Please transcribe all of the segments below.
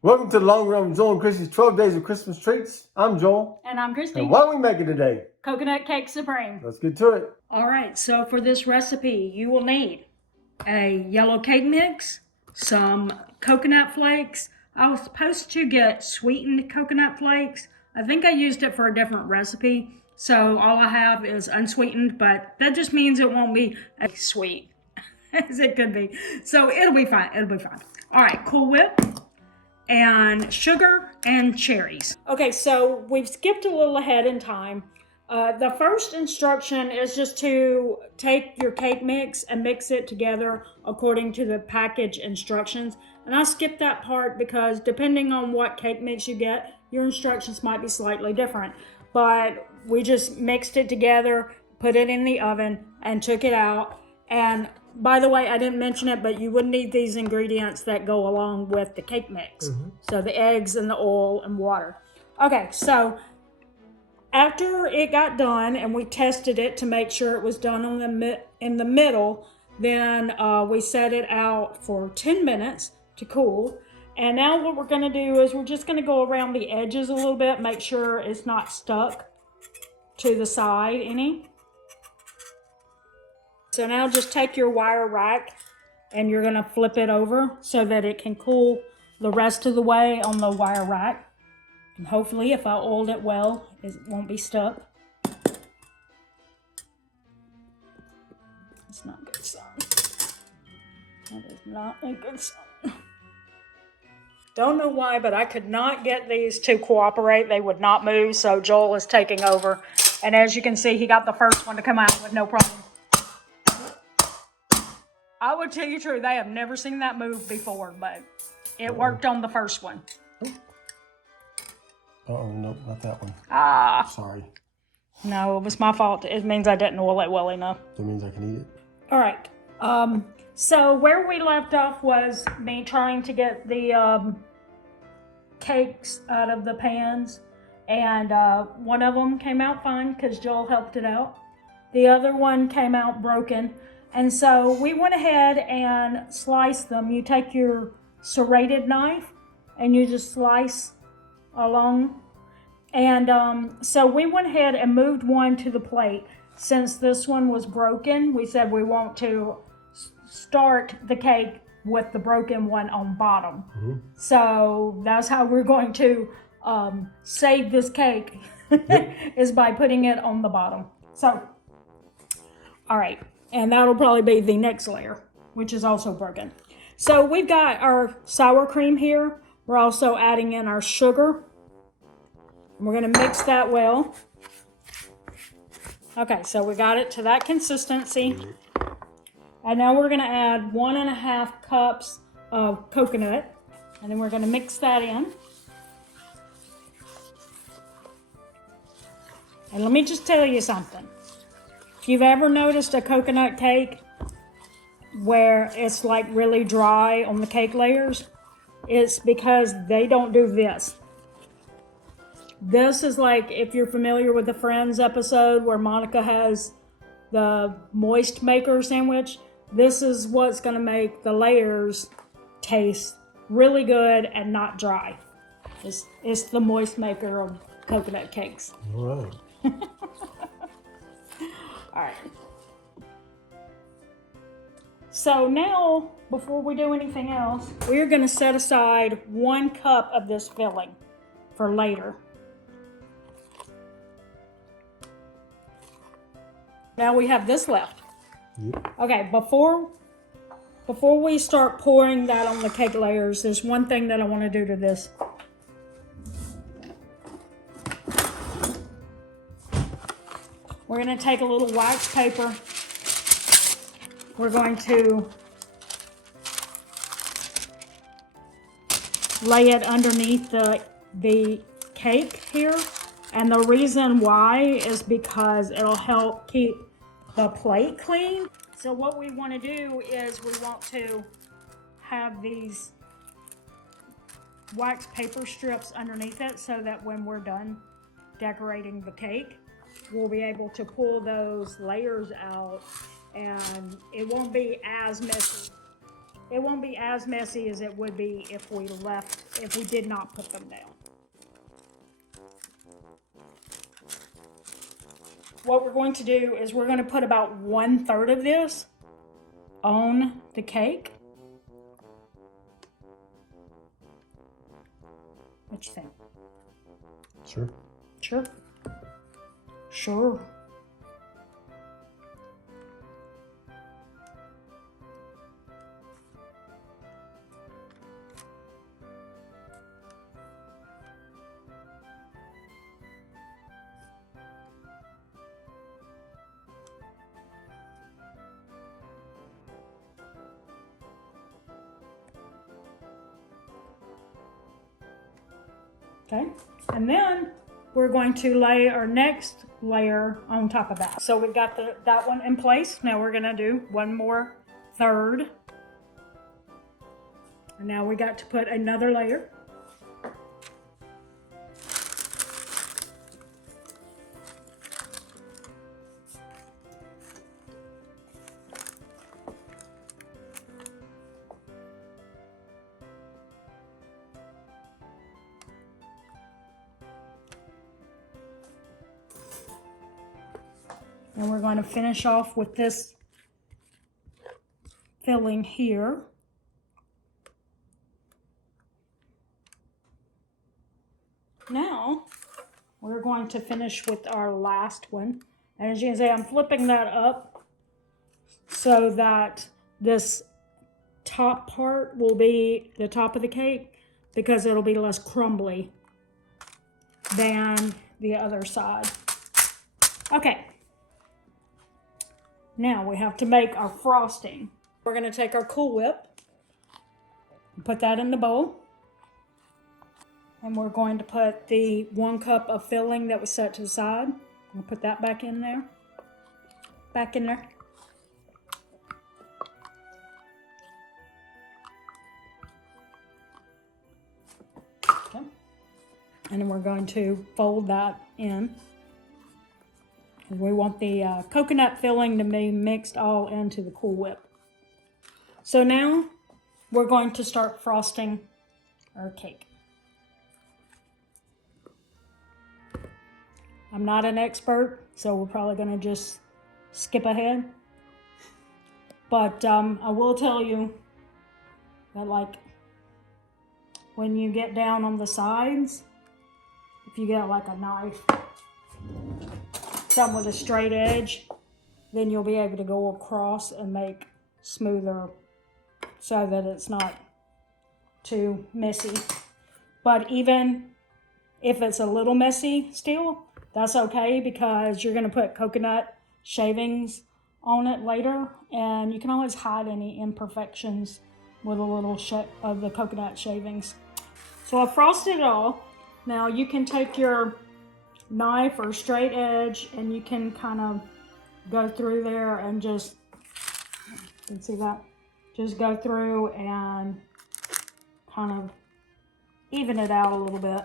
Welcome to the long run with Joel and Chrissy's 12 Days of Christmas Treats. I'm Joel. And I'm Christy. And what are we making today? Coconut Cake Supreme. Let's get to it. Alright, so for this recipe, you will need a yellow cake mix, some coconut flakes. I was supposed to get sweetened coconut flakes. I think I used it for a different recipe, so all I have is unsweetened, but that just means it won't be as sweet as it could be. So it'll be fine, Alright, Cool Whip, and sugar and cherries. Okay, so we've skipped a little ahead in time. The first instruction is just to take your cake mix and mix it together according to the package instructions. And I skipped that part because depending on what cake mix you get, your instructions might be slightly different. But we just mixed it together, put it in the oven, and took it out. And by the way, I didn't mention it, but you would need these ingredients that go along with the cake mix. So the eggs and the oil and water. Okay, so after it got done and we tested it to make sure it was done in the middle, then we set it out for 10 minutes to cool. And now what we're going to do is we're just going to go around the edges a little bit, make sure it's not stuck to the side any. So now just take your wire rack and you're going to flip it over so that it can cool the rest of the way on the wire rack. And hopefully if I oiled it well, it won't be stuck. It's not a good sign. That is not a good sign. Don't know why, but I could not get these to cooperate. They would not move, so Joel is taking over. And as you can see, he got the first one to come out with no problem. I would tell you the truth, I have never seen that move before, but it worked on the first one. Uh-oh, nope, not that one. Sorry. No, it was my fault. It means I didn't oil it well enough. That means I can eat it. All right. So where we left off was me trying to get the cakes out of the pans. And one of them came out fine because Joel helped it out. The other one came out broken. And so we went ahead and sliced them. You take your serrated knife and you just slice along. And so we went ahead and moved one to the plate. Since this one was broken, we said we want to start the cake with the broken one on bottom. So that's how we're going to save this cake is by putting it on the bottom. So, all right. And that'll probably be the next layer, which is also broken. So we've got our sour cream here. We're also adding in our sugar. And we're going to mix that well. Okay, so we got it to that consistency. And now we're going to add 1.5 cups of coconut. And then we're going to mix that in. And let me just tell you something. If you've ever noticed a coconut cake where it's like really dry on the cake layers, it's because they don't do this. This is like, if you're familiar with the Friends episode where Monica has the moist maker sandwich, this is what's going to make the layers taste really good and not dry. It's the moist maker of coconut cakes. All right. All right. So now, before we do anything else, we're going to set aside 1 cup of this filling for later. Now we have this left. Yep. Okay, before we start pouring that on the cake layers, there's one thing that I want to do to this. We're going to take a little wax paper. We're going to lay it underneath the cake here. And the reason why is because it'll help keep the plate clean. So what we want to do is we want to have these wax paper strips underneath it so that when we're done decorating the cake, we'll be able to pull those layers out and it won't be as messy it won't be as messy as it would be if we did not put them down. What we're going to do is we're going to put about 1/3 of this on the cake. What you think? Sure. Sure. Sure. Okay, and then we're going to lay our next layer on top of that. So we've got that one in place. Now we're gonna do 1 more third. And now we got to put another layer. And we're going to finish off with this filling here. Now, we're going to finish with our last one. And as you can see, I'm flipping that up so that this top part will be the top of the cake because it'll be less crumbly than the other side. Okay. Now we have to make our frosting. We're going to take our Cool Whip and put that in the bowl. And we're going to put the 1 cup of filling that was set to the side. We'll put that back in there. Back in there. Okay. And then we're going to fold that in. We want the coconut filling to be mixed all into the Cool Whip. So now we're going to start frosting our cake. I'm not an expert, so we're probably going to just skip ahead. But I will tell you that, like, when you get down on the sides, if you get like a knife, something with a straight edge, then you'll be able to go across and make smoother so that it's not too messy. But even if it's a little messy still, that's okay because you're going to put coconut shavings on it later, and you can always hide any imperfections with a little of the coconut shavings. So I frosted it all. Now you can take your knife or straight edge and you can kind of go through there and just, you can see that, just go through and kind of even it out a little bit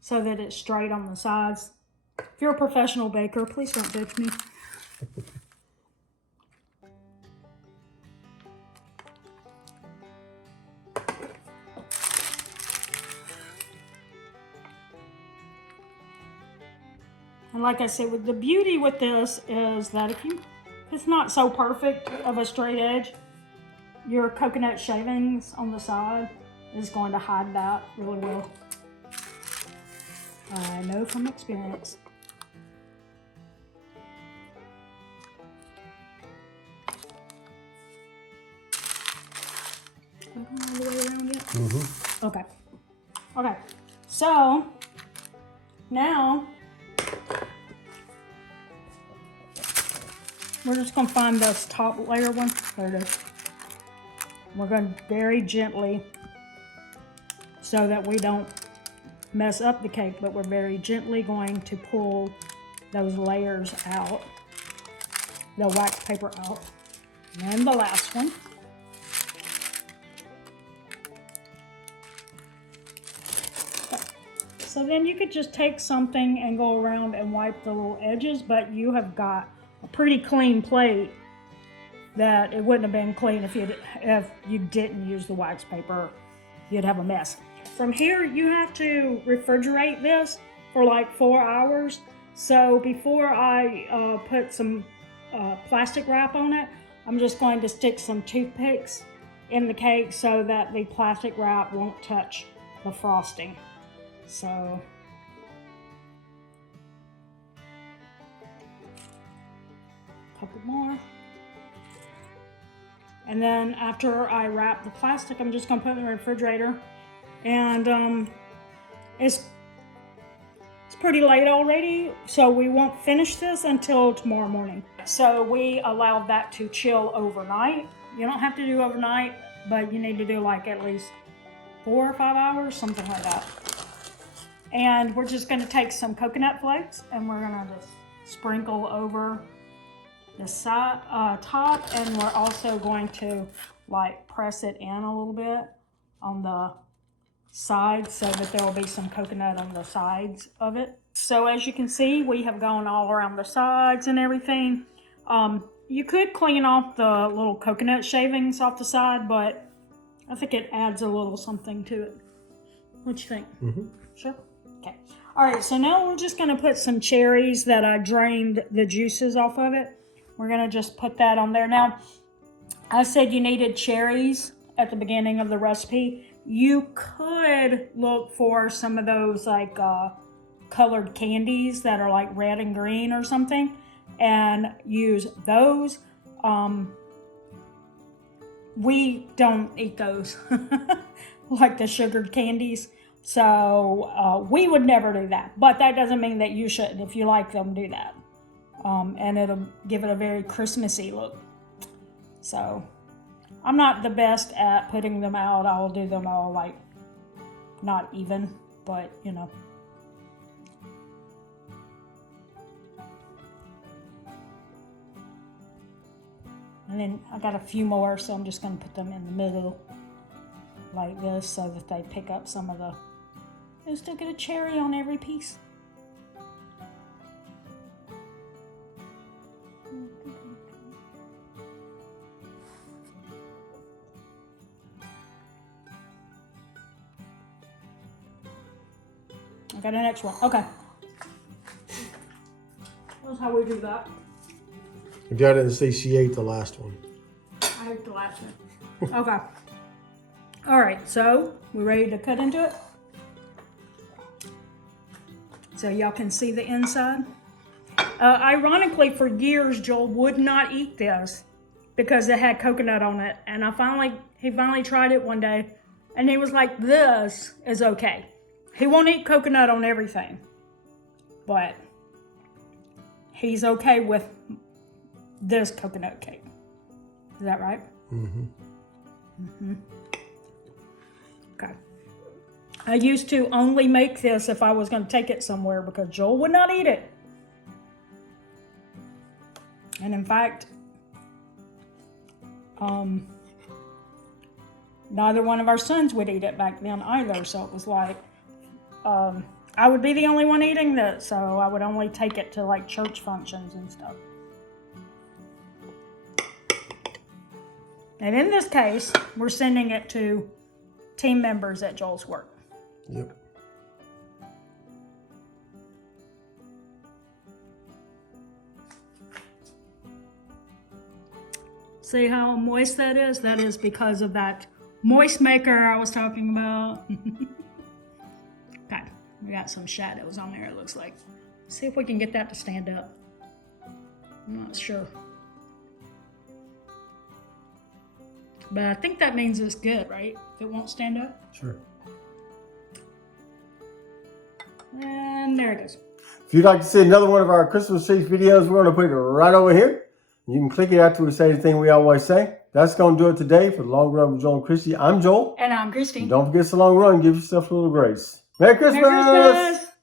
so that it's straight on the sides. If you're a professional baker, please don't judge me. And like I said, the beauty with this is that if it's not so perfect of a straight edge, your coconut shavings on the side is going to hide that really well. I know from experience. All the way around yet? Mm-hmm. Okay. Okay. So now we're just going to find this top layer one. There it is. We're going to very gently, so that we don't mess up the cake, but we're very gently going to pull those layers out, the wax paper out. And the last one. So then you could just take something and go around and wipe the little edges, but you have got a pretty clean plate that it wouldn't have been clean if you didn't use the wax paper. You'd have a mess. From here, you have to refrigerate this for like 4 hours. So before I put some plastic wrap on it, I'm just going to stick some toothpicks in the cake so that the plastic wrap won't touch the frosting. So a couple more. And then after I wrap the plastic, I'm just gonna put it in the refrigerator. And it's pretty late already, so we won't finish this until tomorrow morning. So we allowed that to chill overnight. You don't have to do overnight, but you need to do like at least 4 or 5 hours, something like that. And we're just gonna take some coconut flakes and we're gonna just sprinkle over the side, top, and we're also going to like press it in a little bit on the sides so that there will be some coconut on the sides of it. So as you can see, we have gone all around the sides and everything. You could clean off the little coconut shavings off the side, but I think it adds a little something to it. What you think? Mm-hmm. Sure? Okay. All right, so now we're just gonna put some cherries that I drained the juices off of it. We're gonna just put that on there. Now, I said you needed cherries at the beginning of the recipe. You could look for some of those like colored candies that are like red and green or something and use those. We don't eat those, like the sugared candies. So we would never do that. But that doesn't mean that you shouldn't. If you like them, do that. And it'll give it a very Christmassy look. So I'm not the best at putting them out. I'll do them all like not even, but you know. And then I got a few more, so I'm just going to put them in the middle like this so that they pick up some of the... They still get a cherry on every piece. I got an extra one. Okay. That's how we do that. If y'all didn't see, she ate the last one. I ate the last one. Okay. All right, so we're ready to cut into it. So y'all can see the inside. Ironically, for years, Joel would not eat this because it had coconut on it. And he finally tried it one day and he was like, this is okay. He won't eat coconut on everything, but he's okay with this coconut cake. Is that right? Mm-hmm. Mm-hmm. Okay. I used to only make this if I was going to take it somewhere because Joel would not eat it. And in fact, neither one of our sons would eat it back then either. So it was like, I would be the only one eating this. So I would only take it to like church functions and stuff. And in this case, we're sending it to team members at Joel's work. Yep. See how moist that is? That is because of that moist maker I was talking about. Okay, we got some shadows on there, it looks like. See if we can get that to stand up. I'm not sure. But I think that means it's good, right? If it won't stand up? Sure. And there it goes. If you'd like to see another one of our Christmas treats videos, we're going to put it right over here. You can click it after we say the thing we always say. That's going to do it today for the Long Run with Joel and Christy. I'm Joel. And I'm Christy. And don't forget it's a long run. Give yourself a little grace. Merry Christmas! Merry Christmas!